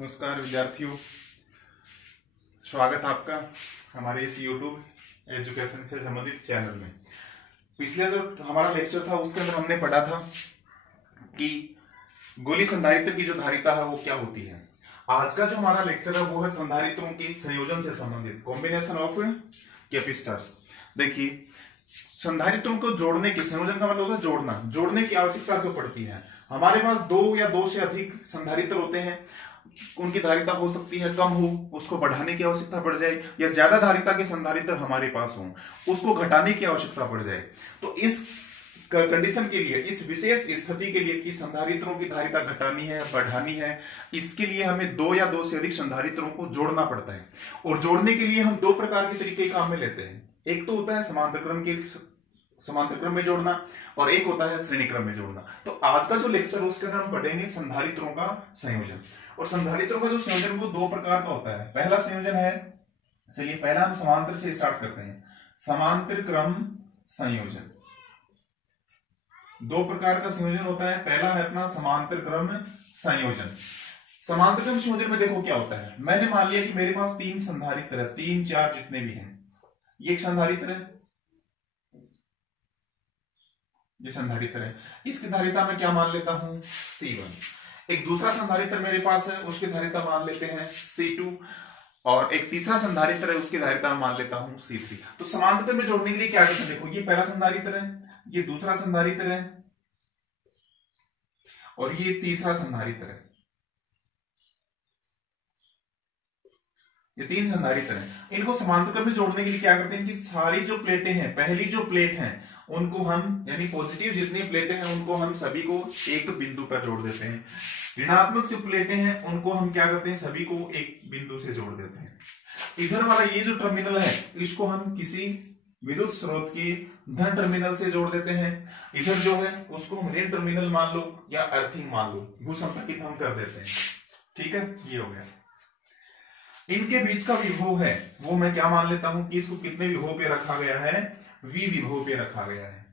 नमस्कार विद्यार्थियों, स्वागत आपका हमारे इस YouTube एजुकेशन से संबंधित चैनल में। पिछले जो हमारा लेक्चर था उसके अंदर हमने पढ़ा था कि गोली संधारित्र की जो धारिता है वो क्या होती है। आज का जो हमारा लेक्चर है वो है संधारित्रों के संयोजन से संबंधित, कॉम्बिनेशन ऑफ कैपेसिटर्स। देखिए, संधारित्रों को जोड़ने के, संयोजन का मतलब होता है जोड़ना, जोड़ने की आवश्यकता क्यों पड़ती है। हमारे पास दो या दो से अधिक संधारित्र होते हैं, उनकी धारिता हो सकती है कम हो, उसको बढ़ाने की आवश्यकता पड़ जाए, या ज्यादा धारिता के संधारित्र हमारे पास हो, उसको घटाने की आवश्यकता पड़ जाए। तो इस कंडीशन के लिए, इस विशेष स्थिति के लिए कि संधारित्रों की धारिता घटानी है बढ़ानी है, इसके लिए हमें दो या दो से अधिक संधारित्रों को जोड़ना पड़ता है। और जोड़ने के लिए हम दो प्रकार के तरीके काम में लेते हैं। एक तो होता है समांतर क्रम में जोड़ना, और एक होता है श्रेणी क्रम में जोड़ना। तो आज का जो लेक्चर उसके अंदर हम पढ़ेंगे संधारित्रों का संयोजन। और संधारित्रों का जो संयोजन वो दो प्रकार का होता है। पहला संयोजन है, चलिए पहला हम समांतर से स्टार्ट करते हैं, समांतर क्रम संयोजन। दो प्रकार का संयोजन होता है। पहला है अपना समांतर क्रम संयोजन। समांतर क्रम संयोजन में देखो क्या होता है। मैंने मान लिया कि मेरे पास तीन संधारित्र है, तीन चार जितने भी हैं, ये एक संधारित्र है, ये संधारित्र है, इसकी धारिता मैं क्या मान लेता हूं, C1। एक दूसरा संधारित्र मेरे पास है, उसकी धारिता मान लेते हैं C2, और एक तीसरा संधारित्र है, उसकी धारिता मान लेता हूं C3। तो समांतर में जोड़ने के लिए क्या करते हैं, देखो ये पहला संधारित्र है, ये दूसरा संधारित्र है, और ये तीसरा संधारित्र है। ये तीन संधारित्र हैं। इनको समांतर में जोड़ने के लिए क्या करते हैं कि सारी जो प्लेटें हैं, पहली जो प्लेट है उनको हम, यानी पॉजिटिव जितनी प्लेटें हैं उनको हम सभी को एक बिंदु पर जोड़ देते हैं। ऋणात्मक जो प्लेटें हैं उनको हम क्या करते हैं, सभी को एक बिंदु से जोड़ देते हैं। इधर वाला ये जो टर्मिनल है इसको हम किसी विद्युत स्रोत की धन टर्मिनल से जोड़ देते हैं। इधर जो है उसको हम ऋण टर्मिनल मान लो या अर्थिंग मान लो, भूसंपर्कित हम कर देते हैं। ठीक है, ये हो गया। इनके बीच का विभव है वो मैं क्या मान लेता हूं कि इसको कितने विभव पे रखा गया है, V विभव पे रखा गया है।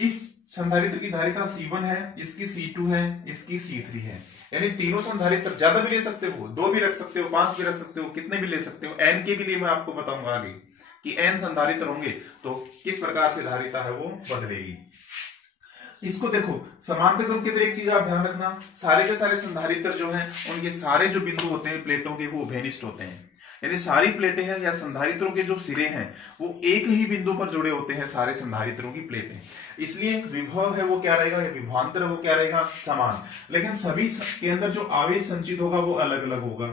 इस संधारित्र की धारिता C1 है, इसकी C2 है, इसकी C3 है। यानी तीनों संधारित्र ज्यादा भी ले सकते हो, दो भी रख सकते हो, पांच भी रख सकते हो, कितने भी ले सकते हो। N के भी लिए मैं आपको बताऊंगा आगे कि N संधारित्र होंगे तो किस प्रकार से धारिता है वो बदलेगी। इसको देखो, समांतर क्रम के अंदर एक चीज आप ध्यान रखना, सारे के सारे संधारित्र जो हैं उनके सारे जो बिंदु होते हैं प्लेटों के वो भेनिष्ठ होते हैं। यानी सारी प्लेटें हैं या संधारित्रों के जो सिरे हैं वो एक ही बिंदु पर जुड़े होते हैं, सारे संधारित्रों की प्लेटें। इसलिए विभव है वो क्या रहेगा, या विभवांतर है वो क्या रहेगा, समान। लेकिन सभी के अंदर जो आवेश संचित होगा वो अलग अलग होगा।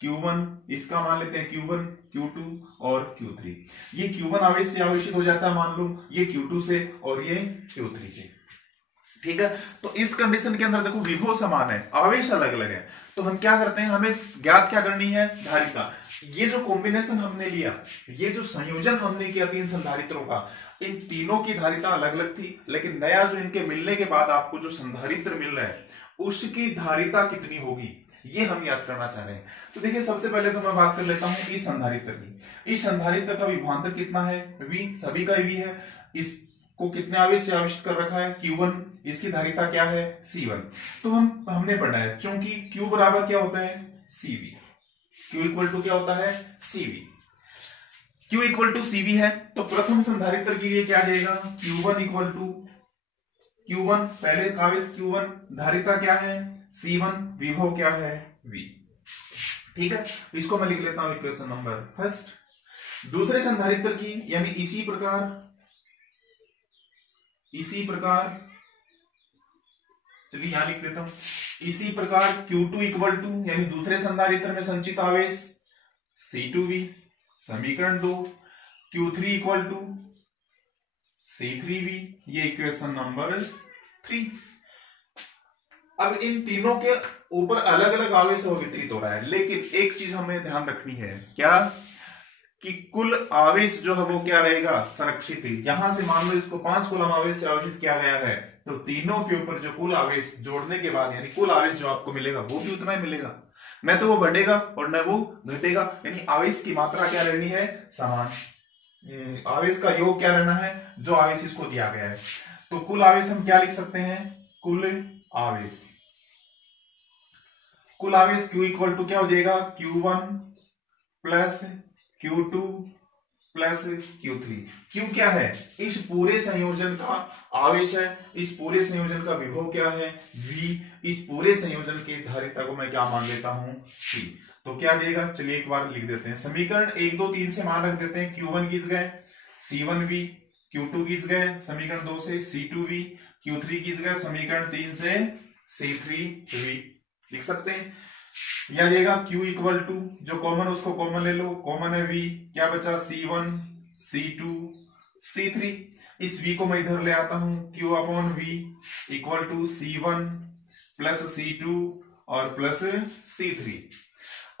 Q1 इसका मान लेते हैं Q1, Q2 और Q3। ये Q1 आवेश से आवेशित हो जाता है मान लो, ये Q2 से, और ये Q3 से। ठीक है, तो इस कंडीशन के अंदर देखो विभव समान है, आवेश अलग अलग है। तो हम क्या करते हैं, हमें ज्ञात क्या करनी है, धारिता। ये जो कॉम्बिनेशन हमने लिया, ये जो संयोजन हमने किया तीन संधारित्रों का, इन तीनों की धारिता अलग अलग थी, लेकिन नया जो इनके मिलने के बाद आपको जो संधारित्र मिल रहा है उसकी धारिता कितनी होगी ये हम याद करना चाह रहे हैं। तो देखिए, सबसे पहले तो मैं बात कर लेता हूं इस संधारित्र की। इस संधारित्र का विभवांतर कितना है, V, सभी का V है। इसको कितने आवेश से आवेशित कर रखा है, Q1, इसकी धारिता क्या है, C1। तो हमने पढ़ा है, चूंकि Q बराबर क्या होता है, CV। Q इक्वल टू क्या होता है, CV। Q equal to CV है, तो प्रथम संधारित्र के लिए क्या आ जाएगा, Q1 इक्वल टू Q1, पहले आवेश Q1, धारिता क्या है, C1, विभव क्या है, V। ठीक है, इसको मैं लिख लेता हूं इक्वेशन नंबर फर्स्ट। दूसरे संधारित्र की, यानी इसी प्रकार चलिए यहां लिख देता हूं, इसी प्रकार Q2 इक्वल टू, यानी दूसरे संधारित्र में संचित आवेश C2V, समीकरण 2। Q3 इक्वल टू C3V, ये इक्वेशन नंबर 3। अब इन तीनों के ऊपर अलग अलग आवेश वितरित हो रहा है, लेकिन एक चीज हमें ध्यान रखनी है, क्या कि कुल आवेश जो है वो क्या रहेगा, संरक्षित है। यहां से मान लो इसको 5 कूलम आवेश से आवेशित किया गया है, तो तीनों के ऊपर जो कुल आवेश जोड़ने के बाद, यानी कुल आवेश जो आपको मिलेगा वो भी उतना ही मिलेगा, न तो वो बढ़ेगा और न वो घटेगा। यानी आवेश की मात्रा क्या रहनी है, समान। आवेश का योग क्या रहना है, जो आवेश इसको दिया गया है। तो कुल आवेश हम क्या लिख सकते हैं, कुल आवेश। कुल आवेश Q इक्वल टू क्या हो जाएगा, Q1 plus Q2 plus Q3। Q क्या है, इस पूरे संयोजन का आवेश है, इस पूरे संयोजन का विभव क्या है V, इस पूरे संयोजन की धारिता को मैं क्या मान लेता हूं C। तो क्या जाएगा, चलिए एक बार लिख देते हैं। समीकरण 1 2 3 से मान रख देते हैं। Q1 किस गए C1V, Q2 किस गए समीकरण 2 से C2V, Q3 किस गए समीकरण 3 से C3V। लिख सकते हैं। यह जाएगा Q इक्वल टू, जो कॉमन उसको कॉमन ले लो, कॉमन है V, क्या बचा C1 C2 C3। इस V को मैं इधर ले आता हूं, Q upon V equal to C1 plus C2 और प्लस C3।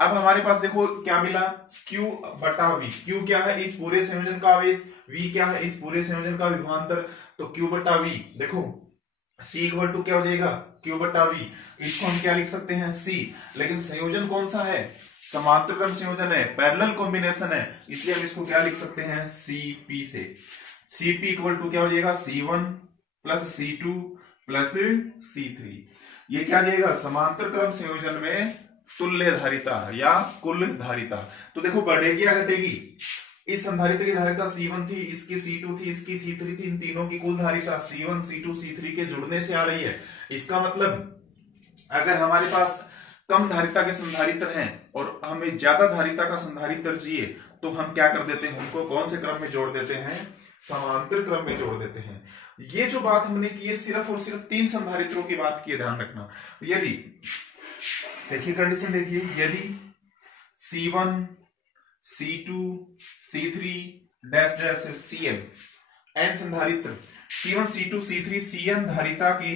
अब हमारे पास देखो क्या मिला, Q बटा V। Q क्या है, इस पूरे संयोजन का आवेश, V क्या है, इस पूरे संयोजन का विभवांतर। तो Q बटा V, देखो C इक्वल टू क्या हो जाएगा, Q बटा V। इसको हम क्या लिख सकते हैं C, लेकिन संयोजन कौन सा है, समांतर क्रम संयोजन है, पैरेलल कॉम्बिनेशन है, इसलिए हम इसको क्या लिख सकते हैं CP से। CP इक्वल टू क्या हो जाएगा, C1 plus C2 plus C3। ये क्या जाएगा, समांतर क्रम संयोजन में तुल्य धारिता या कुल धारिता। तो देखो बढ़ेगी या घटेगी, इस संधारित्र की धारिता C1 थी, इसकी C2 थी, इसकी C3 थी, इन तीनों की कुल धारिता C1 C2 C3 के जुड़ने से आ रही है। इसका मतलब अगर हमारे पास कम धारिता के संधारित्र हैं और हमें ज्यादा धारिता का संधारित्र चाहिए, तो हम क्या कर देते हैं, उनको कौन से क्रम में जोड़ देते हैं, समांतर क्रम में जोड़ देते हैं। ये जो बात हमने की है सिर्फ और सिर्फ 3 संधारित्रों की बात की है, ध्यान रखना। यदि देखिए कंडीशन देखिए, यदि C1 C2 C3 dash dash Cn n संधारित्र, C1 C2 C3 Cn धारिता की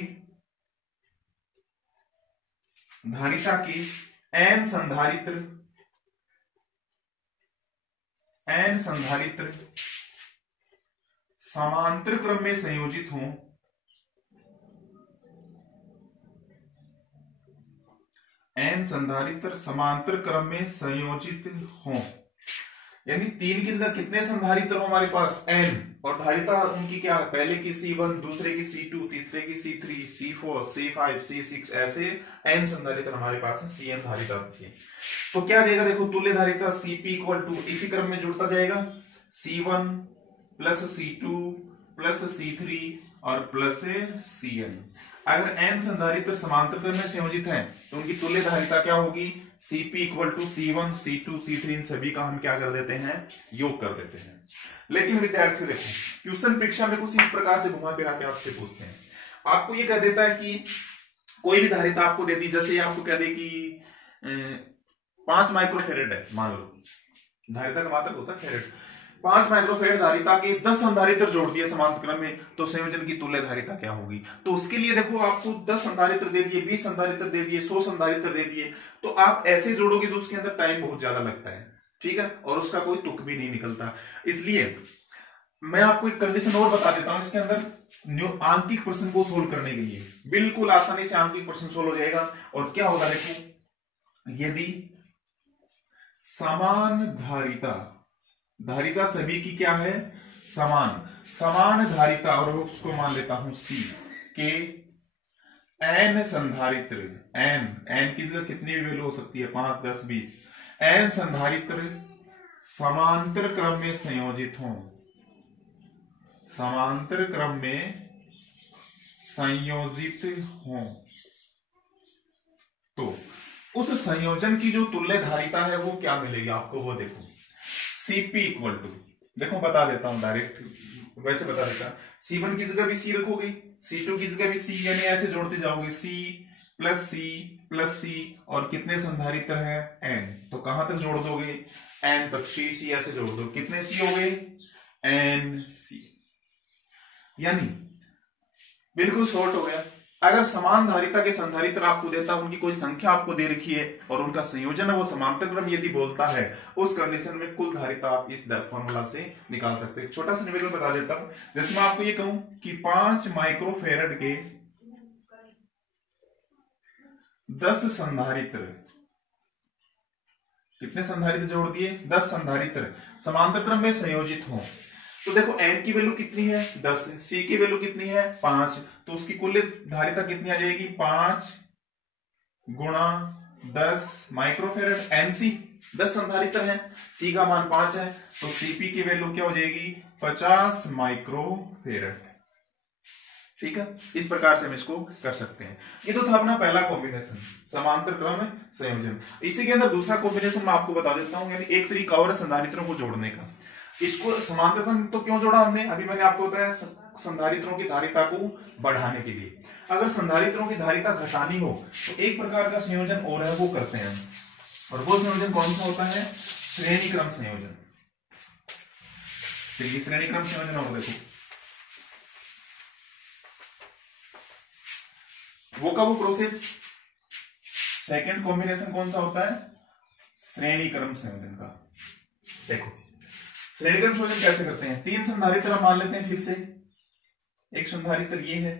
n संधारित्र समांतर क्रम में संयोजित हों, n संधारित्र समांतर क्रम में संयोजित हों, यानी 3 की जगह कितने संधारित्र हो हमारे पास n, और धारिता उनकी क्या है, पहले की C1, दूसरे की C2, तीसरे की C3, C4, C5, C6, ऐसे n संधारित्र हमारे पास है, Cn धारिता थी। तो क्या जाएगा, देखो तुल्य धारिता Cp इक्वल टू इसी क्रम में जुड़ता जाएगा, C1 plus C2 plus C3 और प्लस Cn। अगर n संधारित्र समांतर क्रम में संयोजित हैं तो उनकी तुल्य धारिता क्या होगी, Cp equal to C1 C2 C3, इन सभी का हम क्या कर देते हैं, योग कर देते हैं। लेकिन विद्यार्थी देखो, ट्यूशन परीक्षा में कुछ इस प्रकार से घुमा फिरा के आपसे पूछते हैं। आपको ये कह देता है कि कोई भी धारिता आपको दे दी, जैसे आपको कह दे कि 5 माइक्रोफेरेड है, मान लो धारिता का मात्रक होता है फेरेड, 5 माइक्रोफेरेड धारिता के 10 संधारित्र जोड़ दिए समांतर क्रम में, तो संयोजन की तुल्य धारिता क्या होगी। तो उसके लिए देखो आपको 10 संधारित्र दे दिए, 20 संधारित्र दे दिए, 100 संधारित्र दे दिए, तो आप ऐसे जोड़ोगे तो उसके अंदर टाइम बहुत ज्यादा लगता है, ठीक है, और उसका कोई तुक भी नहीं निकलता। इसलिए मैं आपको एक कंडीशन और बता देता हूं इसके अंदर, आंतरिक प्रश्न को सोल्व करने के लिए बिल्कुल आसानी से आंतरिक प्रश्न सोल्व हो जाएगा। और क्या होगा, देखो यदि समान धारिता सभी की क्या है, समान धारिता, और उसको मान लेता हूं C के n संधारित्र, n की जगह कितनी भी वैल्यू हो सकती है, 5 10 20, n संधारित्र समांतर क्रम में संयोजित हों, समांतर क्रम में संयोजित हों, तो उस संयोजन की जो तुल्य धारिता है वो क्या मिलेगी आपको, वो देखो Cp इक्वल टू, देखो बता देता हूं डायरेक्ट, वैसे बता देता, C1 की जगह भी C रखोगे, C2 की जगह भी C, यानी ऐसे जोड़ते जाओगे C प्लस C और कितने संधारित्र हैं n, तो कहां तक जोड़ दोगे, n तक, C ऐसे जोड़ दो, कितने C हो गए, NC, यानी बिल्कुल शॉर्ट हो गया। अगर समान धारिता के संधारित्र आपको देता, उनकी कोई संख्या आपको दे रखी है और उनका संयोजन है वो समांतर क्रम यदि बोलता है, उस कंडीशन में कुल धारिता आप इस फॉर्मूला से निकाल सकते हैं। छोटा सा निवेदन बता देता हूं, जैसे मैं आपको ये कहूं कि 5 माइक्रोफेरेड के 10 संधारित्र, कितने संधारित्र जोड़ दिए, 10 संधारित्र समांतर क्रम में संयोजित हों, तो देखो n की वैल्यू कितनी है 10, C की वैल्यू कितनी है 5, तो उसकी कुल धारिता कितनी आ जाएगी, 5 गुणा 10 माइक्रोफेरेड। एनसी 10 संधारित्र हैं, सी का मान 5 है, तो सीपी की वैल्यू क्या हो जाएगी 50 माइक्रोफेरेड। ठीक है, इस प्रकार से हम इसको कर सकते हैं। ये तो था अपना पहला कॉम्बिनेशन, समांतर क्रम संयोजन। इसी के अंदर दूसरा कॉम्बिनेशन मैं आपको बता देता हूं, यानी एक तरीका और है संधारित्रों को जोड़ने का। इसको समांतर क्रम तो क्यों जोड़ा हमने, अभी मैंने आपको बताया संधारित्रों की धारिता को बढ़ाने के लिए। अगर संधारित्रों की धारिता घटानी हो तो एक प्रकार का संयोजन और है, वो करते हैं, और वो संयोजन कौन सा होता है, श्रेणी क्रम संयोजन। देखिए श्रेणी क्रम संयोजन और देखो वो का वो प्रोसेस, सेकंड कॉम्बिनेशन कौन सा होता है, श्रेणी क्रम संयोजन का। देखो श्रेणी क्रम संयोजन कैसे करते हैं, 3 संधारित्र हम मान लेते हैं, फिर से एक संधारित्र ये है।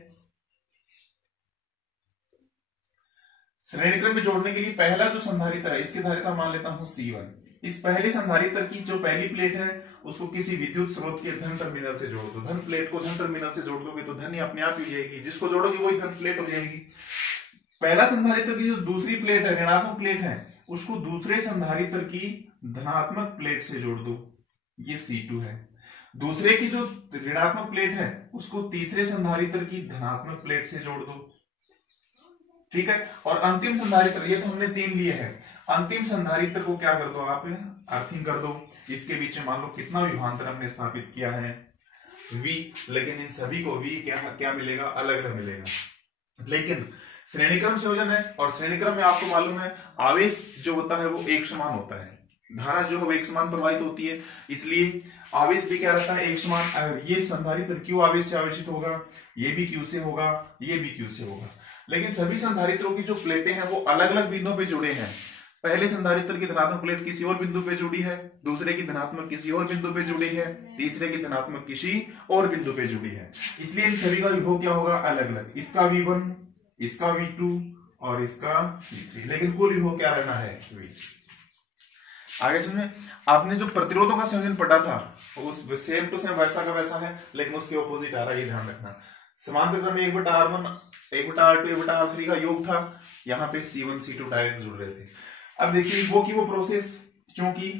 श्रेणी क्रम में जोड़ने के लिए पहला जो संधारित्र है इसकी धारिता मान लेता हूं C1। इस पहले संधारित्र की जो पहली प्लेट है उसको किसी विद्युत स्रोत के धन टर्मिनल से जोड़ दो। धन प्लेट को धन टर्मिनल से जोड़ दोगे तो धन ही अपने आप ही हो जाएगी, जिसको जोड़ोगे वही धन प्लेट हो जाएगी। पहला संधारित्र की जो दूसरी प्लेट है, ऋणात्मक प्लेट है, उसको दूसरे संधारित्र की धनात्मक प्लेट से जोड़ दो, ये C2 है। दूसरे की जो ऋणात्मक प्लेट है उसको तीसरे संधारित्र की धनात्मक प्लेट से जोड़ दो। ठीक है, और अंतिम संधारित्र, ये तो हमने 3 लिए हैं, अंतिम संधारित्र को क्या कर दो आप, अर्थिंग कर दो। इसके बीच में मान लो कितना विभवांतर हमने स्थापित किया है, V, लेकिन इन सभी को V क्या मिलेगा, अलग अलग मिलेगा। लेकिन श्रेणीक्रम संयोजन है, और श्रेणीक्रम में आपको मालूम है आवेश जो होता है वो एक समान होता है, धारा जो है वो एक समान प्रवाहित होती है, इसलिए आवेश भी क्या रहता है, एक समान। अगर ये संधारित्र Q आवेश से आवेशित होगा, ये भी Q से होगा, ये भी Q से होगा। लेकिन सभी संधारित्रों की जो प्लेटें हैं वो अलग अलग बिंदुओं पे जुड़े हैं। पहले संधारित्र की धनात्मक प्लेट किसी और बिंदु पे जुड़ी है, दूसरे की धनात्मक किसी और बिंदु पे जुड़ी है, तीसरे की धनात्मक किसी और बिंदु पे जुड़ी है, इसलिए इन सभी का विभव क्या होगा, अलग अलग। इसका V1, इसका V2 और इसका V3, लेकिन कुल विभव क्या रहना है, V। आगे सुनिए, आपने जो प्रतिरोधों का संयोजन पढ़ा था उस सेम टू सेम वैसा का वैसा है, लेकिन उसके ऑपोजिट आ रहा है, ये ध्यान रखना। समांतर क्रम में 1/R1, 1/R2, 1/R3 का योग था, यहाँ पे C1 C2 डायरेक्ट जुड़ रहे थे। अब देखिए वो की वो प्रोसेस, क्योंकि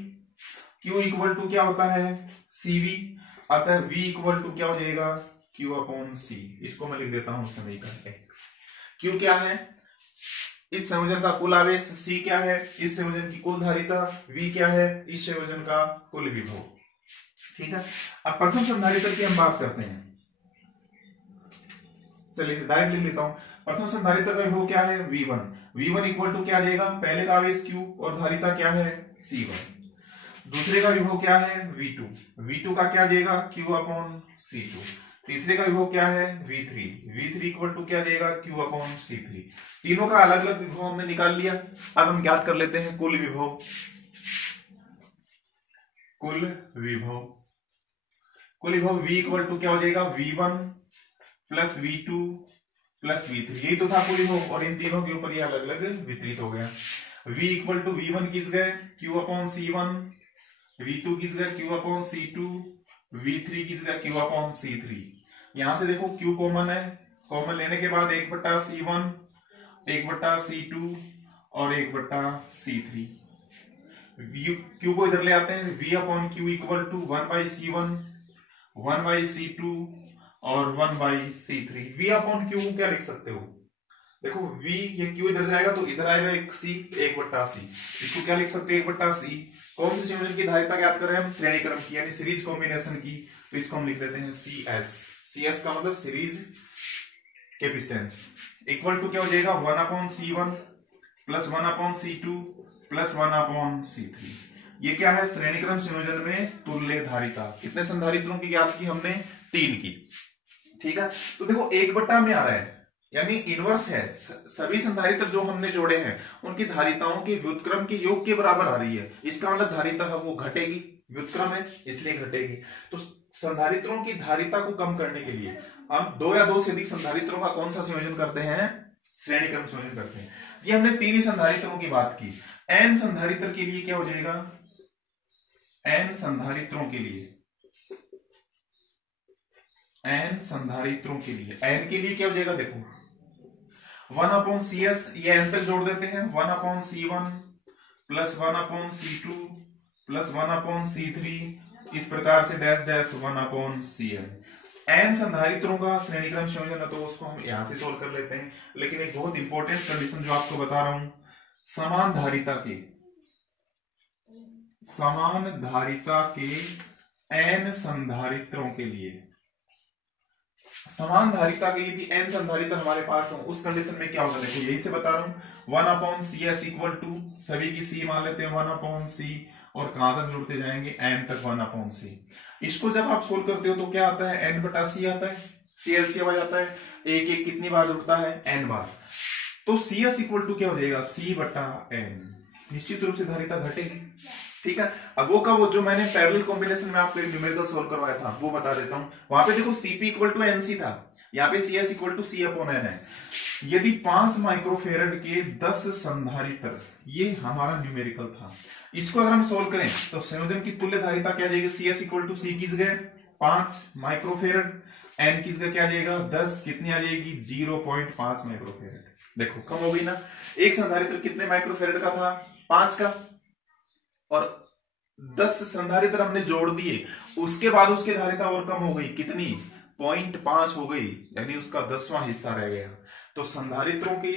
Q इक्वल टू क्या होता है, CV, अतः V इक्वल टू क्या हो जाएगा, Q/C। इसको मैं लिख देता हूं समीकरण। Q क्या है, इस संयोजन का कुल आवेश, C क्या है, इस संयोजन की कुल धारिता, V क्या है, इस संयोजन का कुल विभव। ठीक है, अब प्रथम संधारित्र की हम बात करते हैं, चलिए डायरेक्ट लिख लेता हूं। प्रथम संधारित्र का विभव क्या है, V1। V1 इक्वल टू क्या आ जाएगा, पहले का आवेश Q और धारिता क्या है, C1। दूसरे का विभव क्या है, V2। V2 का क्या आ जाएगा, Q/C2। तीसरे का विभव क्या है, V3। V3 इक्वल टू क्या आ जाएगा, Q/C3। तीनों का अलग अलग विभव हमने निकाल लिया। अब हम ज्ञात कर लेते हैं कुल विभव। कुल विभव, कुल विभव V इक्वल टू क्या हो जाएगा, V1 plus V2 plus V3, यही तो था कुल विभव, और इन तीनों के ऊपर ये अलग अलग वितरित हो गया। V इक्वल टू V1 किस गए, Q/C1, V2 किस गए, Q/C2, V3 किस गए, Q/C3। यहां से देखो Q कॉमन है, कॉमन लेने के बाद 1/C1, 1/C2 और 1/C3। Q को इधर ले आते हैं, V/Q equal to 1/C1, 1/C2 और 1/C3। V/Q को क्या लिख सकते हो, देखो V, ये Q इधर जाएगा तो इधर आएगा एक C, 1/C। इसको क्या लिख सकते हो, 1/C। कौन सी संयोजन की धारिता ज्ञात कर रहे हैं हम, श्रेणी क्रम की, यानी सीरीज कॉम्बिनेशन की, तो इसको हम लिख देते हैं CS। CS का मतलब सीरीज कैपेसिटेंस, इक्वल टू क्या हो जाएगा, 1/C1 plus 1/C2 plus 1/C3। ये क्या है, श्रेणी क्रम संयोजन में तुल्य धारिता। कितने संधारित्रों की ज्ञात की हमने, 3 की। ठीक है, तो देखो 1/, में आ रहा है, यानी इनवर्स है। सभी संधारित्र जो हमने जोड़े हैं उनकी धारिताओं के व्युत्क्रम के योग के बराबर आ रही है, इसका मतलब धारिता है वो घटेगी, व्युत्क्रम है इसलिए घटेगी। तो संधारित्रों की धारिता को कम करने के लिए हम 2 या 2 से अधिक संधारित्रों का कौन सा संयोजन करते हैं, श्रेणी क्रम संयोजन करते हैं। ये हमने 3 ही संधारित्रों की बात की। n संधारित्र के लिए क्या हो जाएगा, n संधारित्रों के लिए, n संधारित्रों के लिए, n के लिए क्या हो जाएगा, देखो 1/CS ये n तक जोड़ देते हैं, 1/C1 plus 1/C2 plus 1/C3, इस प्रकार से डैश डैश 1/CN। n संधारित्रों का श्रेणी क्रम संयोजन है तो उसको हम यहां से सोल्व कर लेते हैं। लेकिन एक बहुत इंपॉर्टेंट कंडीशन जो आपको बता रहा हूं, समान धारिता के n संधारित्रों के लिए, समान धारिता के यदि n संधारित्र हमारे पास हो उस कंडीशन में क्या होगा, देखो यही से बता रहा हूं 1/CS इक्वल टू सभी की c मान लेते हैं 1/C और कहां तक जुड़ते जाएंगे n तक 1/C। इसको जब आप सोल्व करते हो तो क्या आता है, n/C आता है, CLCM आ जाता है, एक एक कितनी बार जुड़ता है, n बार। तो CS इक्वल टू क्या हो जाएगा, C/n। निश्चित रूप से धारिता घटेगी, ठीक है। अब वो का वो जो मैंने पैरेलल कॉम्बिनेशन में आपको एक न्यूमेरिकल सोल्व करवाया था वो बता देता हूं। वहां पे देखो Cp इक्वल टू NC था, यहाँ पे CS इक्वल टू C/N है। यदि 5 माइक्रोफेरेड के 10 संधारित्र, ये हमारा न्यूमेरिकल था। इसको अगर हम सोल्व करें तो संयोजन की तुल्य धारिता क्या जाएगी, CS इक्वल टू C किस गए 5 माइक्रोफेरेड, N किस गए क्या जाएगा 10, कितनी आ जाएगी 0.5 माइक्रोफेरेड। देखो कम हो गई ना। एक संधारित्र कितने माइक्रोफेरेड का था, 5 का, और 10 संधारित्र हमने जोड़ दिए, उसके बाद उसकी धारिता और कम हो गई, कितनी 0.5 हो गई, यानी उसका 10वां हिस्सा रह गया। तो संधारित्रों की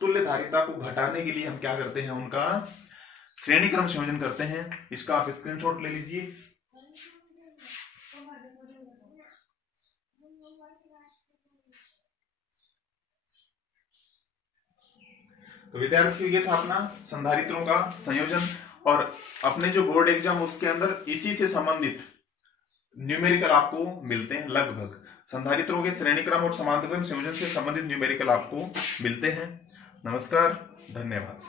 तुल्य धारिता को घटाने के लिए हम क्या करते हैं, उनका श्रेणी क्रम संयोजन करते हैं। इसका आप स्क्रीनशॉट ले लीजिए। तो विद्यार्थियों ये था अपना संधारित्रों का संयोजन, और अपने जो बोर्ड एग्जाम उसके अंदर इसी से संबंधित न्यूमेरिकल आपको मिलते हैं। लगभग संधारित्रों के श्रेणी क्रम और समांतर क्रम संयोजन से संबंधित न्यूमेरिकल आपको मिलते हैं। नमस्कार, धन्यवाद।